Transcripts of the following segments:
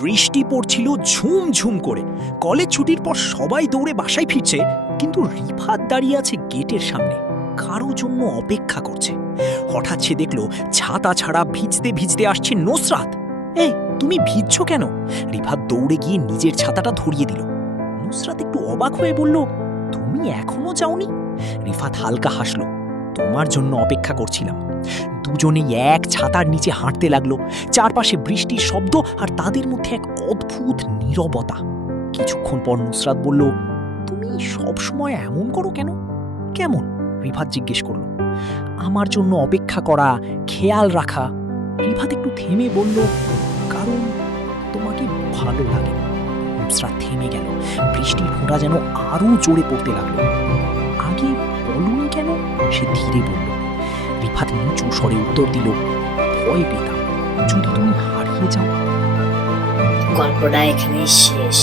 বৃষ্টি পড়ছিল ঝুমঝুম করে। কলেজ ছুটির পর সবাই দৌড়ে বাসায় ফিরছে, কিন্তু রিফাত দাঁড়িয়ে আছে গেটের সামনে, কারো জন্য অপেক্ষা করছে। হঠাৎ সে দেখলো ছাতা ছাড়া ভিজতে ভিজতে আসছে নুসরাত। এই, তুমি ভিজছো কেন? রিফাত দৌড়ে গিয়ে নিজের ছাতাটা ধরিয়ে দিল। নুসরাত একটু অবাক হয়ে বলল, তুমি এখনো যাওনি? রিফাত হালকা হাসলো। তোমার জন্য অপেক্ষা করছিলাম। দুজনেই এক ছাতার নিচে হাঁটতে লাগলো। চারপাশে বৃষ্টির শব্দ আর তাদের মধ্যে এক অদ্ভুত নীরবতা। কিছুক্ষণ পর নুসরাত বলল, তুমি সব সময় এমন করো কেন? কেমন? রিফাত জিজ্ঞেস করলো। আমার জন্য অপেক্ষা করা, খেয়াল রাখা। রিফাত একটু থেমে বলল, কারণ তোমাকে ভালো লাগে। নুসরাত থেমে গেল। বৃষ্টির ফোঁটা যেন আরো জোরে পড়তে লাগলো। আগে বলুনি কেন? সে ধীরে বলল। রিফাত নিচু স্বরে উত্তর দিল, ভয় পেতাম যদি তুমি হারিয়ে যাও। গল্পটা এখানেই শেষ।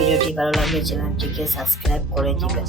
ভিডিওটি ভালো লাগলে চ্যানেলটিকে সাবস্ক্রাইব করে দিবেন।